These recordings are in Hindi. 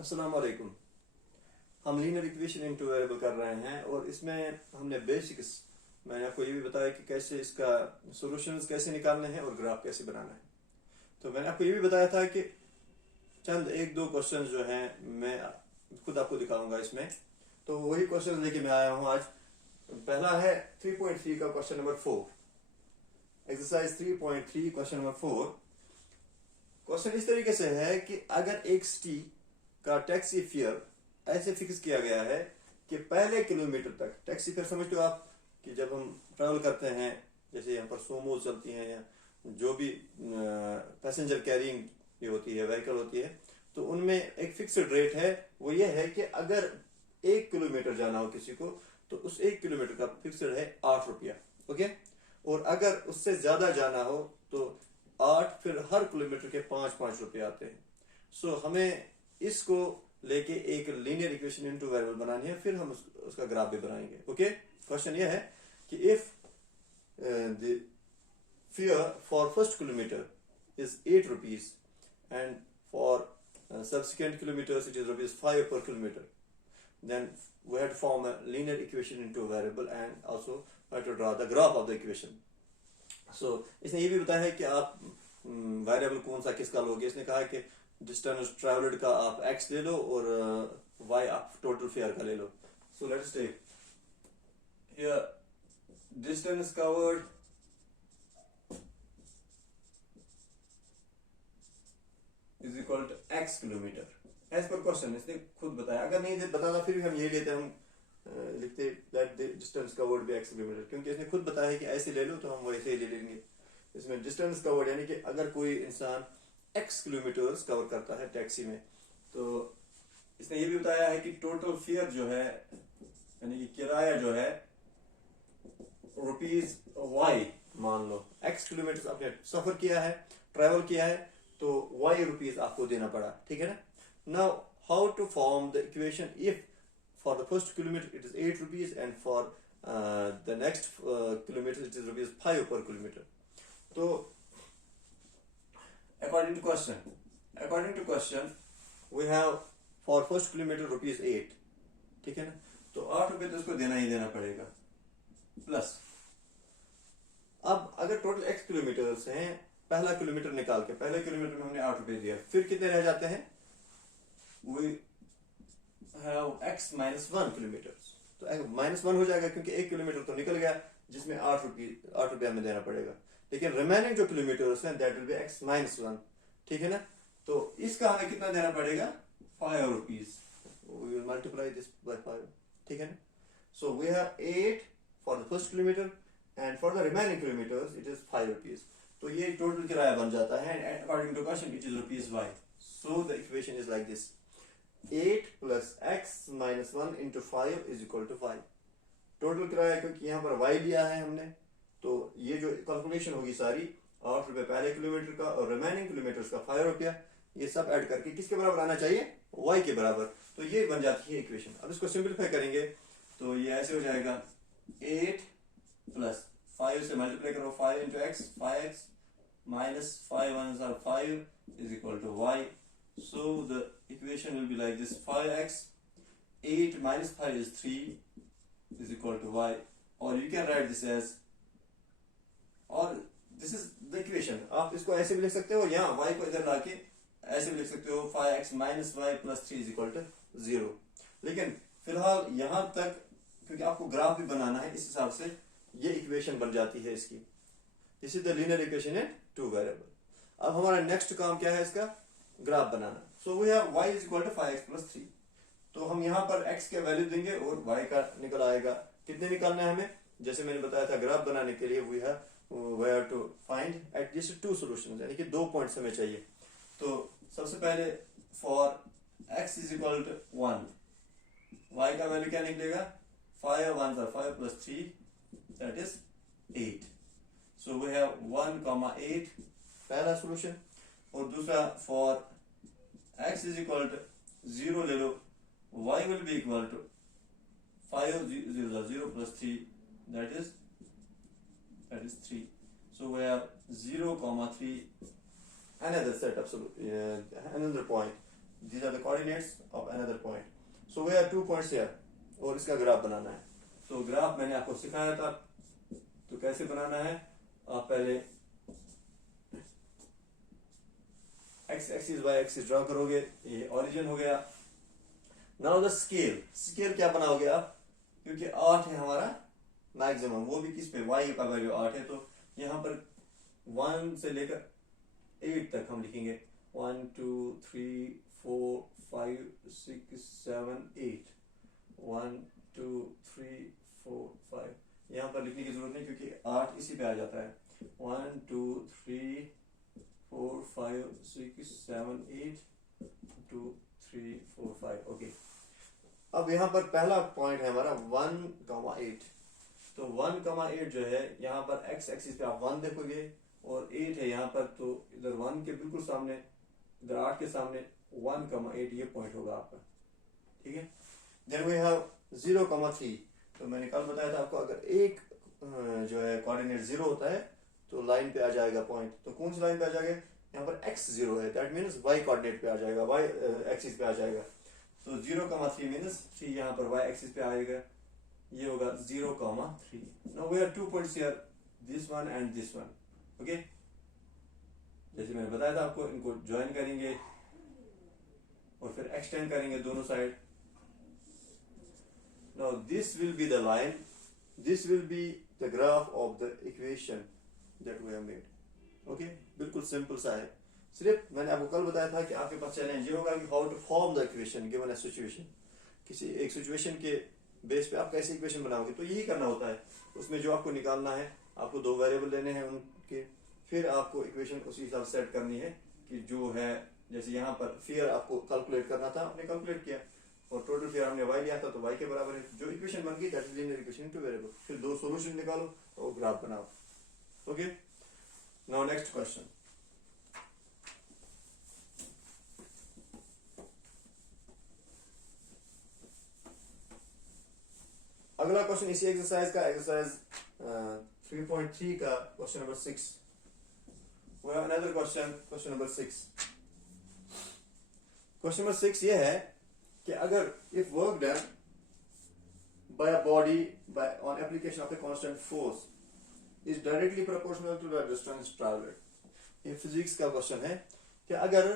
अस्सलाम वालेकुम। हम लीनियर इक्वेशन इनटू वेरिएबल कर रहे हैं और इसमें हमने बेसिक्स मैंने आपको ये भी बताया कि कैसे इसका सॉल्यूशंस कैसे निकालने हैं और ग्राफ कैसे बनाना है। तो मैंने आपको ये भी बताया था कि चंद एक दो क्वेश्चंस जो हैं मैं खुद आपको दिखाऊंगा इसमें। तो वही क्वेश्चन लेके मैं आया हूँ आज। पहला है 3.3 का question number 4, exercise 3.3 question number 4। Question इस तरीके से है कि अगर एक सिटी का टैक्सी फेयर ऐसे फिक्स किया गया है कि पहले किलोमीटर तक, टैक्सी फेयर समझते हो आप कि जब हम ट्रैवल करते हैं, जैसे यहाँ पर सोमो चलती हैं या जो भी पैसेंजर कैरिंग ये होती है, व्हीकल होती है, तो उनमें एक फिक्स्ड रेट है। वो ये है कि अगर 1 किलोमीटर जाना हो किसी को तो उस 1 किलोमीटर का फिक्स्ड है 8 रुपया। ओके, और अगर उससे ज्यादा जाना हो तो 8, फिर हर किलोमीटर के 5-5 रुपये आते हैं। सो हमें इसको लेके एक लीनियर इक्वेशन इनटू वेरिएबल बनानी है, फिर हम उसका ग्राफ भी बनाएंगे। ओके, क्वेश्चन ये है कि if the fair for first kilometre is 8 rupees and for subsequent kilometers it is ₹5 per kilometer, then we have to form a linear equation into a variable and also have to draw the graph of the equation. So इसने ये भी बताया है कि आप वेरिएबल कौन सा किसका लोगे। इसने कहा कि डिस्टेंस ट्रैवल्ड का आप x ले लो और y आप टोटल फेयर का ले लो। So let's take here distance covered is equal to x kilometre as per question. इसने खुद बताया, अगर नहीं बताना फिर भी हम यही लेते, हम लिखते that the distance covered by x kilometre, क्योंकि इसने खुद बताया है कि ऐसे ले लो तो हम वैसे ही ले लेंगे। इसमें डिस्टेंस कवर्ड यानी कि अगर कोई इंसान x किलोमीटर्स कवर करता है टैक्सी में, तो इसने ये भी बताया है कि टोटल फेयर जो है यानी कि किराया जो है रुपीज y, मान लो x किलोमीटर आपने सफर किया है, ट्रैवल किया है, तो y रुपीज आपको देना पड़ा, ठीक है ना। Now how to form the equation if for the first kilometre it is 8 rupees and for the next kilometre it is ₹5 per kilometre. तो according to question we have for first kilometer ₹8, ठीक है ना। तो 8 रुपए तो उसको देना ही देना पड़ेगा, प्लस अब अगर टोटल x किलोमीटर्स हैं, पहला किलोमीटर निकाल के पहले किलोमीटर में हमने 8 रुपए दिया, फिर कितने रह जाते हैं, we have x minus 1 kilometre. तो -1 हो जाएगा क्योंकि 1 किलोमीटर तो निकल गया जिसमें 8 रुपया हमें देना पड़ेगा, लेकिन रिमेनिंग जो किलोमीटर्स हैं that will be x minus 1, ठीक है ना। तो इसका हमें कितना देना पड़ेगा, 5 rupees. We will multiply this by 5, ठीक है ना। So we have 8 for the first kilometre and for the remaining kilometres it is 5 rupees. तो ये टोटल किराया बन जाता है and according to question it is ₹y। So the equation is like this, 8 plus x minus 1 into 5 is equal to 5। Total किराया क्योंकि यहाँ पर y लिया है हमने, तो ये जो कैलकुलेशन होगी सारी 8 रुपए पहले किलोमीटर का और रिमेनिंग किलोमीटर्स का 5 रुपया, ये सब ऐड करके किसके बराबर आना चाहिए, y के बराबर। तो ये बन जाती है इक्वेशन। अब इसको सिंपलीफाई करेंगे तो ये ऐसे हो जाएगा, 8 प्लस 5 से मल्टीप्लाई करो, 5 into x, 5x minus 5 ones are 5 is equal to y। So the equation will be like this, 5x 8 minus 5 is 3 is equal to y, or you can write this as, और this is the equation। आप इसको ऐसे भी लिख सकते हो, यहाँ y को इधर लाके ऐसे भी लिख सकते हो, 5x minus y plus 3 is equal to 0। लेकिन फिलहाल यहाँ तक क्योंकि आपको ग्राफ भी बनाना है, इस हिसाब से ये इक्वेशन बन जाती है इसकी। This is the linear equation in two variable. अब हमारा नेक्स्ट काम क्या है, इसका ग्राफ बनाना। So we have y is equal to 5x plus 3। तो हम यहाँ पर x के वैल्यू देंगे और y का निकल आएगा। कितने निकालना है हमें, जैसे मैंने बताया था ग्राफ बनाने के लिए we have to find at least 2 solutions, यानी कि 2 पॉइंट्स हमें चाहिए। तो सबसे पहले for x is equal to 1, y का वैल्यू क्या निकलेगा, 5 1s are 5 plus 3 that is 8। So we have 1,8 पहला सोल्यूशन, और दूसरा for x is equal to 0 ले लो, y will be equal to 5 0 plus 3 that is 3। So we have 0,3 another set, absolutely another point these are the coordinates of another point. So we have 2 points here और इसका ग्राफ बनाना है. तो ग्राफ मैंने आपको सिखाया था, तो कैसे बनाना है, आप पहले x axis y axis draw करोगे, ये ओरिजिन हो गया. नाउ द स्केल क्या बनाओगे आप, क्योंकि 8 है हमारा मैक्सिमम, वो भी किस पे, y का वैल्यू 8 है, तो यहाँ पर 1 से लेकर 8 तक हम लिखेंगे 1 2 3 4 5 6 7 8 1 2 3 4 5. यहाँ पर लिखने की जरूरत नहीं क्योंकि 8 इसी पे आ जाता है. 1 2 3 4 5 6 7 8 2 3 4 5. ओके, अब यहाँ पर पहला पॉइंट है हमारा 1,8. तो 1,8 जो है यहाँ पर x एक्सिस पे आप 1 देखोगे और 8 है यहाँ पर, तो इधर 1 के बिल्कुल सामने, इधर 8 के सामने 1,8 ये पॉइंट होगा आपका. ठीक है. Then we have 0,3. तो मैंने कल बताया था आपको, अगर एक जो है कोऑर्डिनेट 0 होता है तो लाइन पे आ जाएगा पॉइंट. तो कौन सी लाइन पे आ जाएगा, यहाँ पर x 0 है, दैट मीन्स y कोऑर्डिनेट पे आ जाएगा, y एक्सिस पे आ जाएगा. तो 0,3 मीन्स 3 यहाँ पर y एक्सिस पे आएगा, ये होगा 0,3. Now we are 2 points here, this one and this one. Okay, जैसे मैंने बताया था आपको, इनको ज्वाइन करेंगे और फिर एक्सटेंड करेंगे दोनों side. Now this will be the line, this will be the graph of the equation that we have made. Okay, बिल्कुल सिंपल सा है. सिर्फ मैंने आपको कल बताया था कि आपके पास चैलेंज ये होगा कि how to form the equation given a situation. किसी एक सिचुएशन के बेस पे आप कैसे इक्वेशन बनाओगे, तो यही करना होता है. उसमें जो आपको निकालना है, आपको 2 वेरिएबल लेने हैं उनके, फिर आपको इक्वेशन उसी हिसाब से सेट करनी है कि जो है, जैसे यहाँ पर फेयर आपको कैलकुलेट करना था, आपने कैलकुलेट किया और टोटल फेयर हमने y लिया था, तो y के बराबर है. जो इक्वेशन बन गई that is linear equation into variable. फिर 2 सॉल्यूशन निकालो और ग्राफ बनाओ. Okay, now next question. अगला क्वेश्चन इसी एक्सरसाइज का, एक्सरसाइज 3.3 का question number 6. We have another question, question number 6. Question number 6 ये है कि अगर if work done by a body by on application of a constant force is directly proportional to the distance traveled. ये फिजिक्स का क्वेश्चन है कि अगर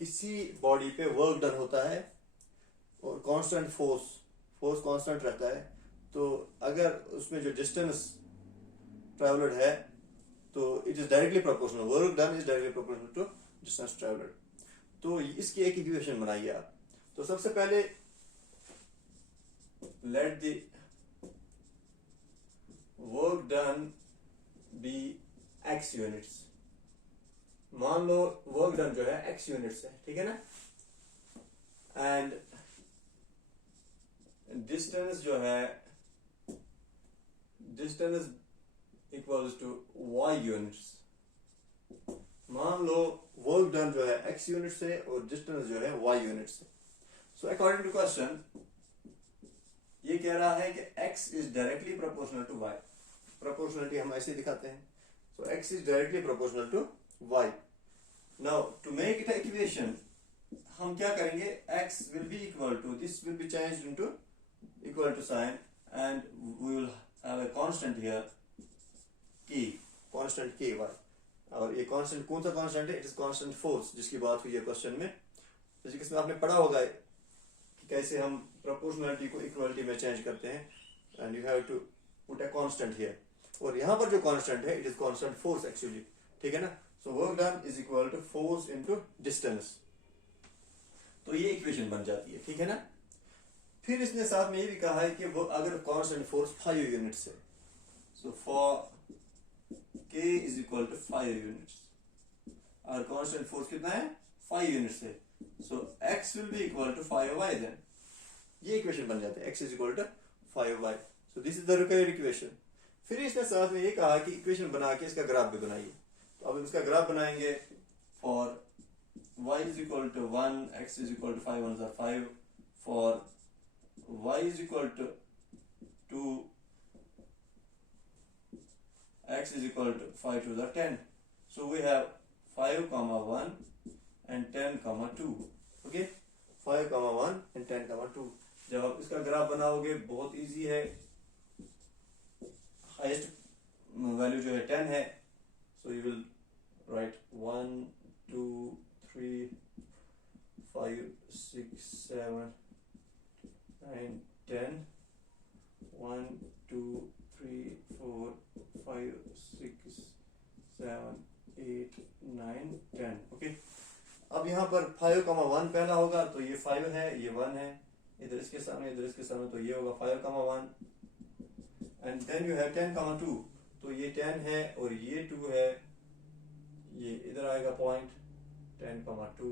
किसी बॉडी पे वर्क डन होता है और कांस्टेंट फोर्स कांस्टेंट रहता है, तो अगर उसमें जो डिस्टेंस ट्रेवल्ड है तो it is directly proportional, work done is directly proportional to distance travelled. तो इसकी एक इक्वेशन बनाइए आप. तो सबसे पहले let the work done be x units. मान लो वर्क डन जो है x यूनिट्स है, ठीक है ना, एंड डिस्टेंस जो है, distance equals to y units. मान लो वर्क डन जो है x यूनिट से और डिस्टेंस जो है y यूनिट से. सो अकॉर्डिंग टू क्वेश्चन ये कह रहा है कि x is directly proportional to y. Proportionality हम ऐसे दिखाते हैं. So x is directly proportional to y. Now to make it equation हम क्या करेंगे, x will be equal to, this will be changed into equal to sign and we will have a constant here k, constant ky. और ये कांस्टेंट कौन सा कांस्टेंट है, इट इज कांस्टेंट फोर्स जिसकी बात हुई है क्वेश्चन में. फिजिक्स में आपने पढ़ा होगा कि कैसे हम प्रोपोर्शनलिटी को इक्वलिटी में चेंज करते हैं, and you have to put a constant here. और यहाँ पर जो कांस्टेंट है it is constant force actually, ठीक है ना. So work done is equal to force into distance. तो ये इक्वेशन बन जाती है, ठीक है ना. फिर इसने साथ में ये भी कहा है कि वो अगर कांस्टेंट फोर्स 5 यूनिट्स है, so for k is equal to 5 units. और कांस्टेंट फोर्स कितना है, 5 यूनिट्स है. So x will be equal to 5y. Then ये इक्वेशन बन जाती है, x is equal to 5y. So this is the required equation. फिर इसने साथ में ये कहा कि इक्वेशन बना के इसका ग्राफ भी बनाइए. तो अब इसका ग्राफ बनाएंगे for y is equal to 1, x is equal to 5 1 are 5, for y is equal to 2, x is equal to 5 to the 10. So we have 5 comma 1 and 10 comma 2. Okay 5,1 and 10,2। जब आप इसका ग्राफ बनाओगे बहुत इजी है, हाईएस्ट वैल्यू जो है 10 है, so you will write 1 2 3 5 6 7 9 10 1 2 3 4 5 6 7 8 9 10। Okay, अब यहाँ पर 5,1 पहला होगा तो ये 5 है, ये 1 है, इधर इसके सामने इधर इसके सामने, तो ये होगा 5,1 एंड देन यू हैव 10,2, तो ये 10 है और ये 2 है, ये इधर आएगा पॉइंट 10,2,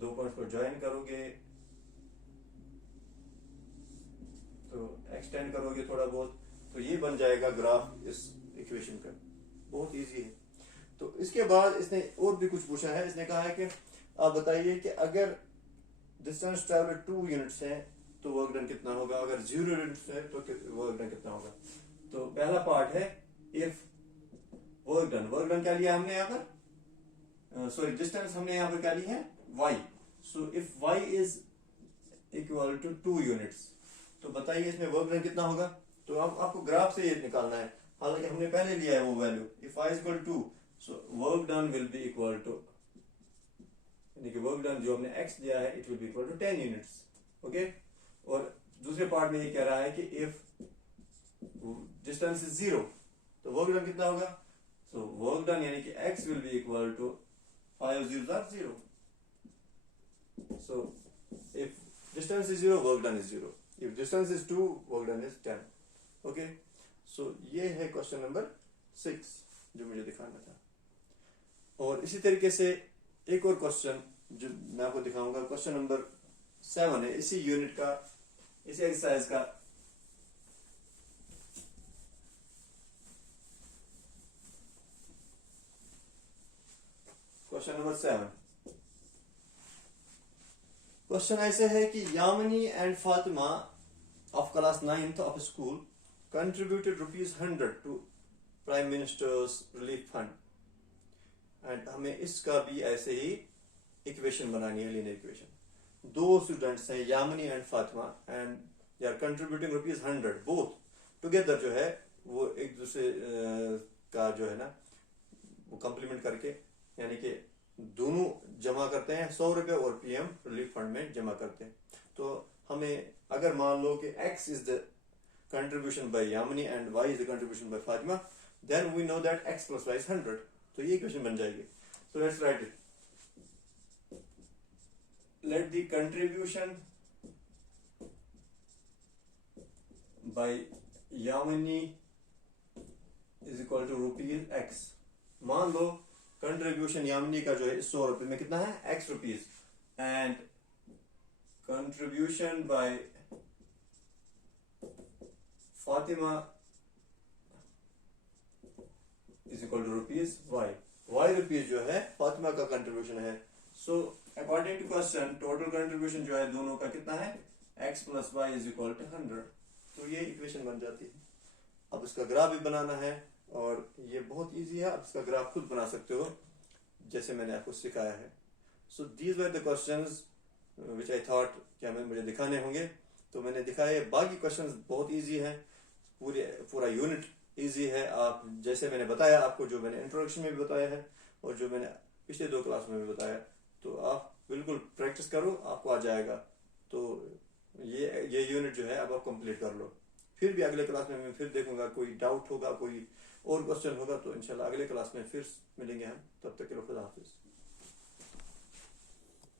दो पॉइंट्स को ज्वाइन करोगे तो एक्सटेंड करोगे थोड़ा बहुत, तो ये बन जाएगा ग्राफ इस इक्वेशन का। बहुत इजी है। तो इसके बाद इसने और भी कुछ पूछा है, इसने कहा है कि आप बताइए कि अगर डिस्टेंस ट्रैवल 2 यूनिट्स है तो वर्क डन कितना होगा, अगर 0 यूनिट्स है तो वर्क डन कितना होगा। तो पहला पार्ट है इफ वर्क डन क्या लिया हमने यहाँ पर, सॉरी डिस्टेंस हमने यहाँ पर क्या ली है y। So if y is equal to 2 units, तो बताइए इसमें वर्क डन कितना होगा। तो आपको ग्राफ से ये निकालना है, हालांकि हमने पहले लिया है वो value. If y is equal to, so work done will be equal to, यानी कि वर्क डन जो हमने x लिया है it will be equal to 10 units. Okay, और दूसरे पार्ट में ये कह रहा है कि इफ डिस्टेंस इज 0 तो वर्क डन कितना होगा। सो वर्क डन यानी कि x will be equal to 5 zeros are 0। So if distance is 0 work done is 0, if distance is 2 work done is 10। okay, so ये है क्वेश्चन नंबर 6 जो मुझे दिखाना था। और इसी तरीके से एक और क्वेश्चन जो मैं आपको दिखाऊंगा, क्वेश्चन नंबर 7 है इसी यूनिट का, इसी एक्सरसाइज का। क्वेश्चन नंबर 7, क्वेश्चन ऐसे है कि Yamini and Fatima of class 9th of school contributed ₹100 to prime ministers relief fund. And हमें इसका भी ऐसे ही इक्वेशन बनानी है, लीनियर इक्वेशन। दो स्टूडेंट्स हैं Yamini and Fatima and they are contributing ₹100, both together जो है वो एक दूसरे का जो है ना वो कंप्लीमेंट करके, यानी कि दोनों जमा करते हैं 100 रुपए और पीएम रिलीफ फंड में जमा करते हैं। तो हमें अगर मान लो कि x is the contribution by Yamini and y is the contribution by Fatima, then we know that x plus y is 100। तो ये इक्वेशन बन जाएगी। So let's write it, let the contribution by Yamini is equal to ₹x। मान लो कंट्रीब्यूशन यामिनी का जो है 100 रुपए में कितना है x rupees, and contribution by Fatima is equal to y rupees जो है फातिमा का कंट्रीब्यूशन है। So according to question total contribution जो है दोनों का कितना है x plus y is equal to 100। तो ये इक्वेशन बन जाती है। अब इसका ग्राफ भी बनाना है और ये बहुत इजी है, आप इसका ग्राफ खुद बना सकते हो जैसे मैंने आपको सिखाया है। So these were the questions which I thought कि मुझे दिखाने होंगे, तो मैंने दिखाए। बाकी क्वेश्चंस बहुत इजी हैं, पूरा यूनिट इजी है। आप जैसे मैंने बताया आपको, जो मैंने इंट्रोडक्शन में भी बताया है और जो मैंने पिछले 2 क्लास में भी बताया, तो आप बिल्कुल प्रैक्टिस करो, आपको आ जाएगा। तो ये यूनिट जो है अब आप कंप्लीट कर लो। फिर भी अगले क्लास में मैं फिर देखूंगा, कोई डाउट होगा, कोई और क्वेश्चन होगा तो इंशाल्लाह अगले क्लास में फिर मिलेंगे हम। तब तक के लिए खुदा हाफिज।